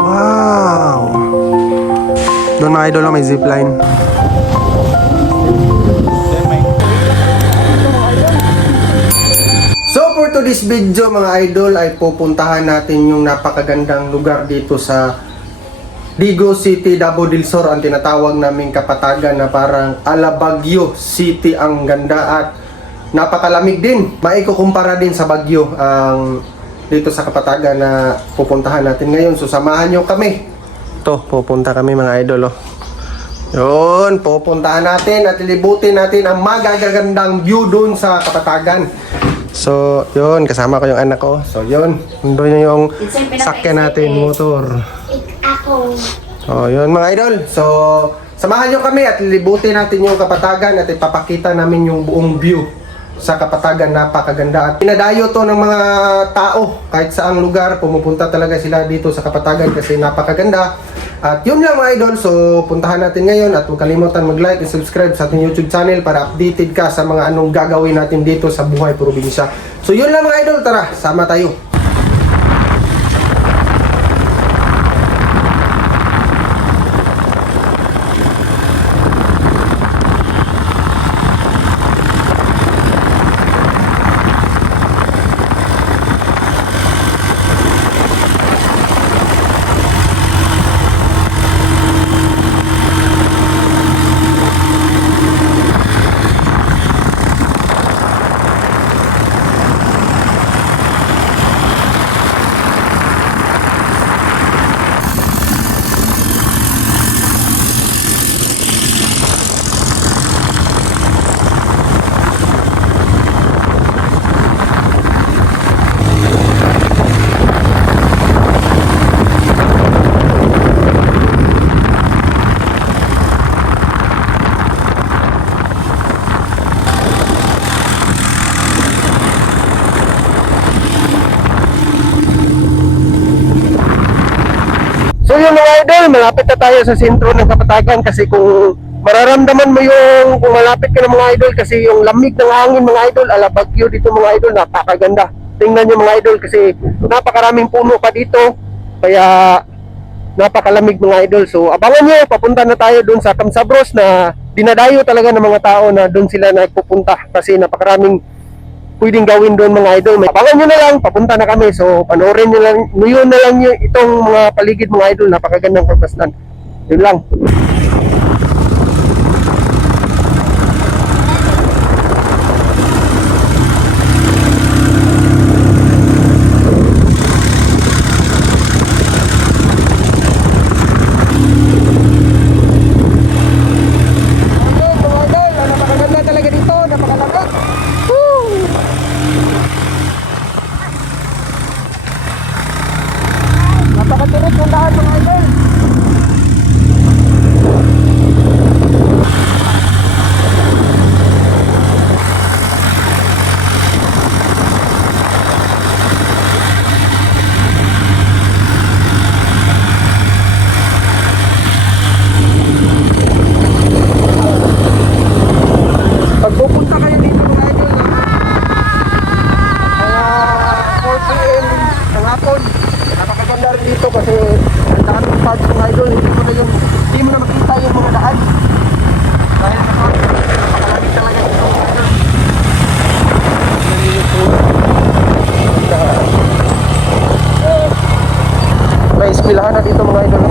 Wow! Doon mga idol, may zipline. So for today's video mga idol ay pupuntahan natin yung napakagandang lugar dito sa Digo City, Davao del Sur, ang tinatawag naming kapatagan na parang Baguio City. Ang ganda at napakalamig din. Maikukumpara din sa Baguio ang dito sa kapatagan na pupuntahan natin ngayon. So samahan nyo kami. Ito, pupunta kami mga idol. Oh. Yun, pupuntahan natin at lilibutin natin ang magagandang view dun sa kapatagan. So, yun, kasama ko yung anak ko. So, yun, doon yung sakyan natin, motor. So, yun mga idol. So, samahan nyo kami at lilibutin natin yung kapatagan at ipapakita namin yung buong view sa kapatagan. Napakaganda at pinadayo to ng mga tao kahit saang lugar. Pumupunta talaga sila dito sa kapatagan kasi napakaganda. At yun lang mga idol, so puntahan natin ngayon at huwag kalimutan mag-like and subscribe sa ating YouTube channel para updated ka sa mga anong gagawin natin dito sa buhay probinsya. So yun lang mga idol, tara, sama tayo. So yun mga idol, malapit na tayo sa sentro ng kapatagan kasi kung mararamdaman mo yung kung malapit ka ng mga idol kasi yung lamig ng hangin mga idol, Baguio dito mga idol, napakaganda. Tingnan nyo mga idol kasi napakaraming puno pa dito kaya napakalamig mga idol. So abangan nyo, papunta na tayo dun sa Camsabros na dinadayo talaga ng mga tao na dun sila nagpupunta kasi napakaraming pwedeng gawin doon mga idol. Abangan nyo na lang, papunta na kami. So panoorin nyo lang, yun na lang nyo itong mga paligid mga idol. Napakagandang pagpaslan. Yun lang. Napakaganda talaga dito, napakalamig. Napakaturot yung daan mga idol. Pag pupunta kayo dito mga idol na 4 PM ng hapon, napakaganda rin dito kasi ang daan ng parts mga idol, hindi mo na makita yung mga daan dahil napakalamig talaga dito mga idol. May eskwelahan na dito mga idol.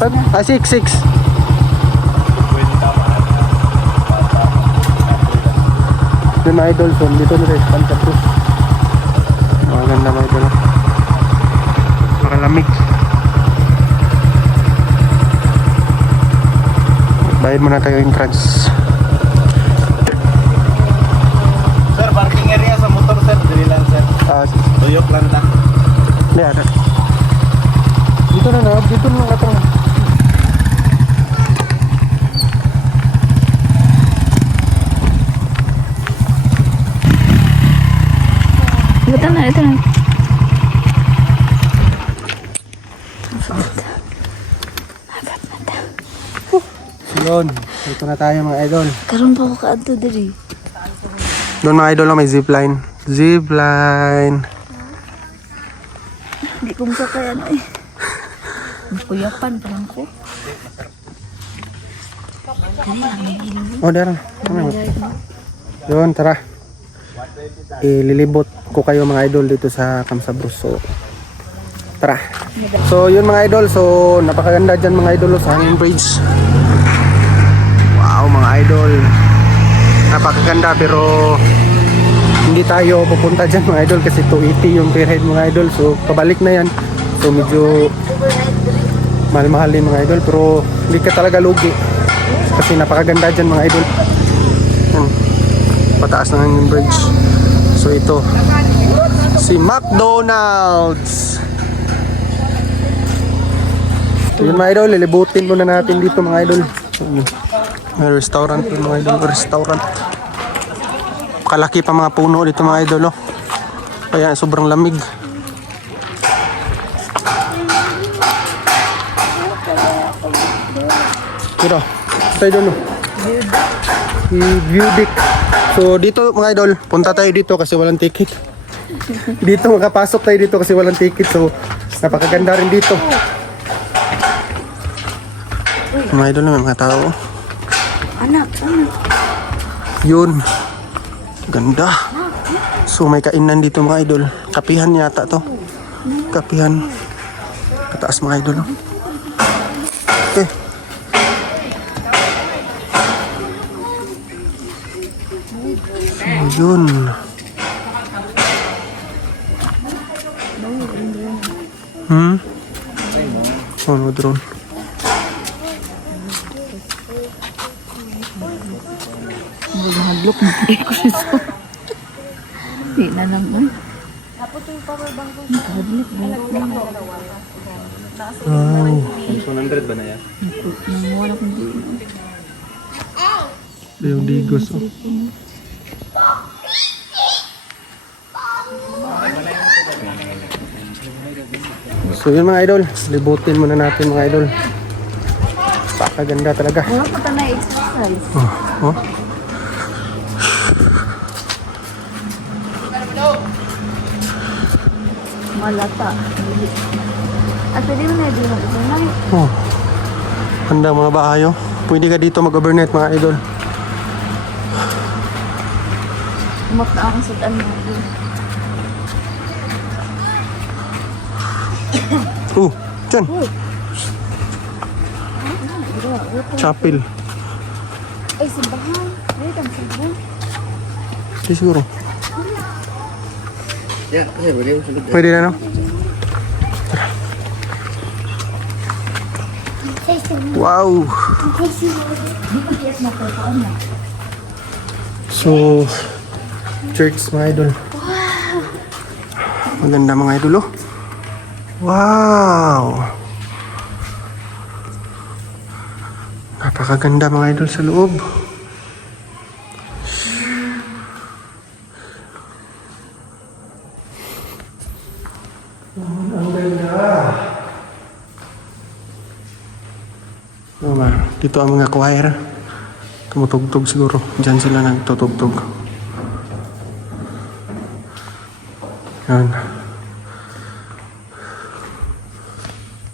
5? Ah, 6. Yun mga idol, so dito nila sa Santa Cruz. Maganda mga idol. Makalamig. Bayad muna tayo entrance. Sir, parking area sa motor sir, dili lang sir. Tuyok lang ta. Hindi, ada. Dito na na, dito na katong. Ito na. Yun, dito na tayo mga idol. Karon pa ko kaadto diri. Doon mga idol may zipline. Zipline. Di ko makakaya ano eh. Kuyapan pa lang ko. Oh, darang. Yun, tara. Ililibot ko kayo mga idol dito sa Kamsabrus. So, tara. So, yun mga idol. So, napakaganda dyan mga idol sa hanging bridge. Wow, mga idol. Napakaganda pero hindi tayo pupunta dyan mga idol kasi 280 yung per head mga idol. So, pabalik na yan. So, medyo mahal-mahal din mga idol pero hindi ka talaga lugi kasi napakaganda dyan mga idol. Pataas na yung bridge. So ito si McDonald's. So yun mga idol, lilibutin muna natin dito mga idol. May restaurant po mga idol, restaurant. Kalaki pa mga puno dito mga idol, oh. Kaya sobrang lamig. Dito, tayo doon, oh. View deck. So dito mga idol, punta tayo dito kasi walang ticket. Dito makapasok tayo dito kasi walang ticket. So napakaganda rin dito. Mga idol na may mga tao. Anak. Yun. Ganda. So may kainan dito mga idol. Kapihan yata to. Kapihan. Kataas mga idol. Okay. Yun. Oh, no drone. Maghadlok na ko ito. Di na lang. Wow. 100 ba na yan? Nanguwala kong di. Yung digos. Oh. So yun mga idol, libutin muna natin mga idol. Pakaganda talaga. Wala pa ta na exercise. Oh. Malata. At pwede mo na yung ito na. Oh. Handang mga bahayo. Pwede ka dito mag-overnight mga idol. Umakta akong sudan mo. Dyan. Chapel. Ay, simbahan. Ay, ang simbahan. Di siguro. Yeah, kasi pwede yung sunod. Pwede na no? Wow. So, church mga idol. Maganda mga idol oh. Wow. Napakaganda mga idol sa loob. Ang ganda. Dito ang mga choir. Tumutugtog siguro. Diyan sila nagtutugtog. Yan.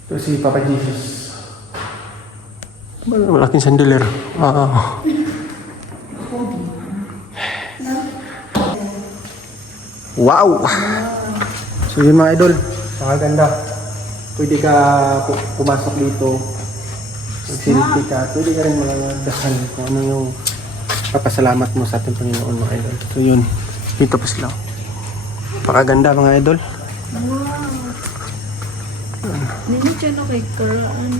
Ito si Papa Jesus. Malaking sandiler. Wow! So yun mga idol. Napakaganda. Pwede ka pumasok dito. Magsilbi ka. Pwede ka rin magdasal kung ano yung papasalamat mo sa ating Panginoon mga idol. So yun, dito pa sila. Pakaganda mga idol. Nini siya na kay Karaan.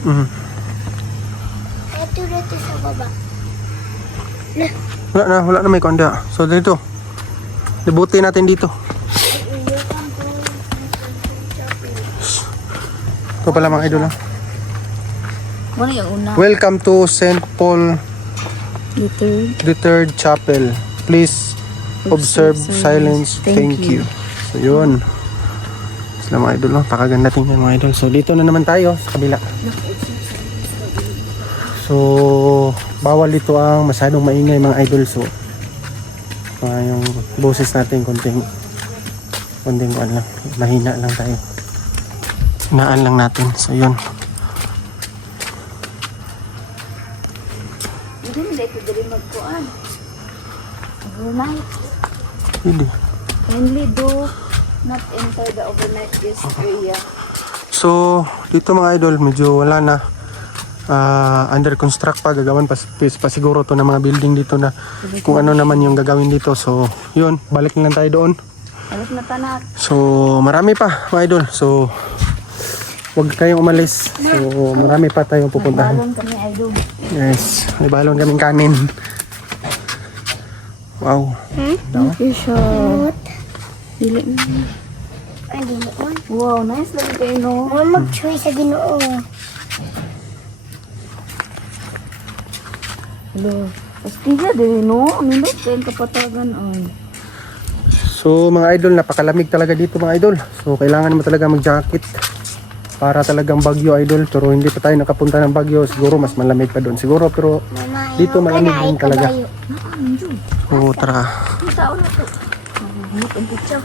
Ito dito sa baba. Wala na may konda. So dito, libutin natin dito. Ito pala mga idol. Ano yung una? Welcome to St. Paul The third. III Chapel. Please observe silence. Thank you. So yun. Sila mga idol. Pakaganda tingnan mga idol. So dito na naman tayo sa kabila. So bawal dito ang masyadong maingay mga idol. So yung boses natin konting kuan lang. Mahina lang tayo. Hinaan lang natin. So yun. Hindi ko dali magkuan. Overnight. Hindi. Kindly do not enter the overnight guest area. So dito mga idol medyo wala na. Under construct pa, gagawan pa siguro to ng mga building dito na kung ano naman yung gagawin dito. So yun, balik na lang tayo doon. Alas na tanak. So marami pa mga idol. So huwag kayong umalis. So marami pa tayong pupuntahan. Balon kami idol. Yes, may balon kaming kanin. Wow. Okay siya. Dili na. Ay, di mo man. Wow, nice lagi kayo no. Huwag mag-choy sa Ginoo. Hello. Pastiga din no. Nindot kayong kapatagan ay. So mga idol, napakalamig talaga dito mga idol. So kailangan mo talaga mag-jacket para talagang Bagyo idol. Pero hindi pa tayo nakapunta ng Bagyo. Siguro mas malamig pa doon. Siguro pero Mama, dito malamig din talaga. Naan yun. Oo, tara. Ang tao na to. Hanap ang picture.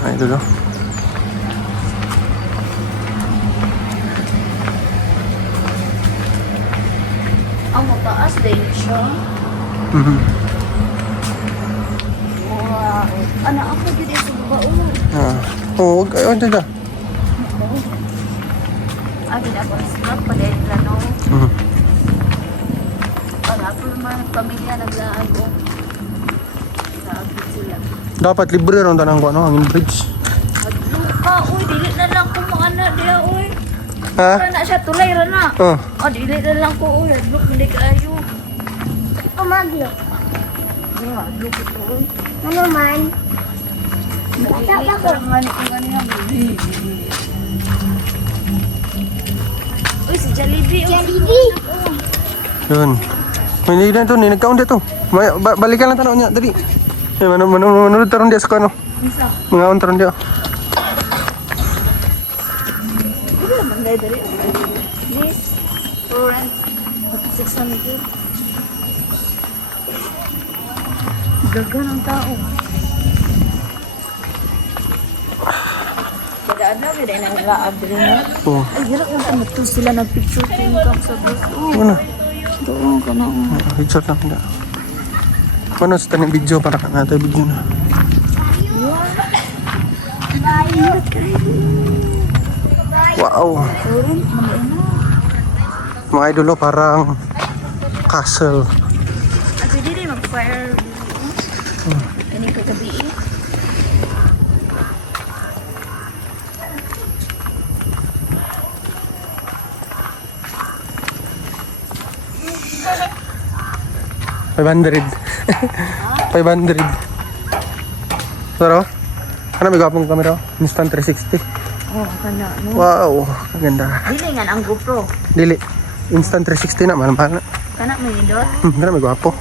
Mga idol oh. Ang mataas din siya. Wow. Anak ako dito sa baba. Oo, ayun dyan. Agin ako sa palit lang no. Ang ako naman pamilya nag-aago. Nag-aagit sila. Dapat libre ron tanang ko ano, hangin bridge. Luka, uy, dili na lang ko mga anak diya, uy. Ha? Wala na siya, tulay ra na. Oh. Dili na lang ko, uy. Hadlok, hindi kayo. Umagyo. Hadlok ito, uy. Ano man? Dili, parang ngani ko ganyan. Uy, si Jollibee. uy. Jollibee. Yun. May nila ito, nagkaon dito. Balikan lang tanong niya, dali. Eh, manunod taron dia sa kano. Isa. Mga on taron dia. Hindi naman dahil dali. This, for rent, 600. Gaga ng tao. Pag-aadlaw, hindi na nalaab din mo. Oo. Ay, hirap yung kamato sila nag-picture tingkap sa bus. Ano? Doon ka na. Picture lang niya. Ano sa tanong video para ka natin video na. Wow. Mga idolo parang castle. At pwede rin mag-fire. Ini kagabi eh. $500. Pero, ano may gapong camera? Instant 360. Oh, kana no. Wow, ang ganda. Dili nga ang GoPro. Dili. Instant 360 na, mahal na. Kana may idol. Ganda, may gwapo.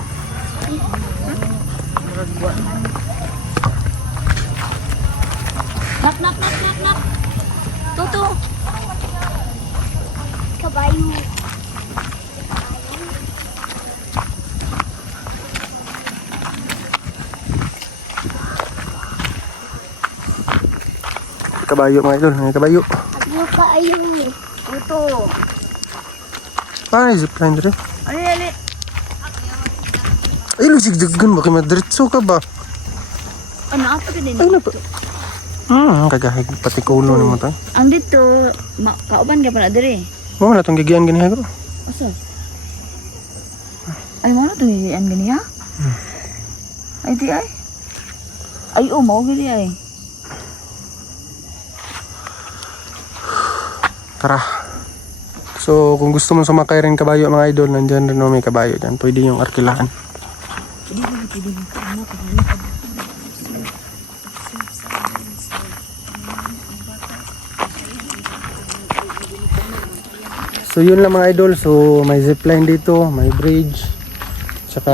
Nak. Tutu. Kabayo. Kabayo mga idol, may kabayo. Ano ka ayun? Tutu. Paano yung zipline dito? Ali. Ay, lusig-dagan ba? Kaya madiretso ka ba? Ano, apa ka din? Ay, napa. Kagahig pati kulo ni mo tayo. Ang dito, kauban ka pa na diri. Mo na itong gigian ganyan ko. Asa? Ay, mo na itong gigian gani ha? Ay, di ay. Ay, mau gani ay. Tara. So, kung gusto mo sumakay rin kabayo mga idol, nandyan rin may kabayo dyan. Pwede yung arkilahan. So, yun lang mga idol. So, may zipline dito, may bridge. Tsaka,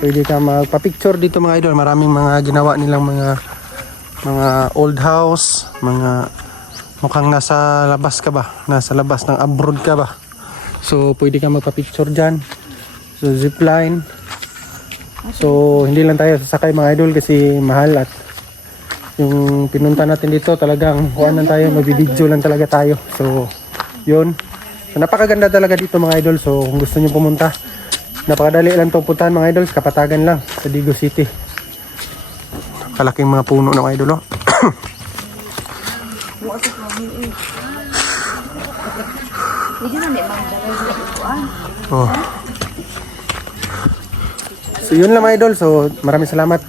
pwede ka magpa-picture dito mga idol. Maraming mga ginawa nilang mga old house, mga mukhang nasa labas ka ba? Nasa labas ng abroad ka ba? So, pwede ka magpa-picture dyan. So, zipline. So, hindi lang tayo sasakay mga idol kasi mahal at yung pinunta natin dito talagang kuhaan lang tayo, magbibideo lang talaga tayo. So, yun. So, napakaganda talaga dito mga idol. So, kung gusto nyo pumunta, napakadali lang itong puntahan mga idol. Kapatagan lang sa Digo City. Kalaking mga puno ng idol, oh. Pwede na di magdalay sa ikuan. Oh. So yun lang mga idol. So maraming salamat.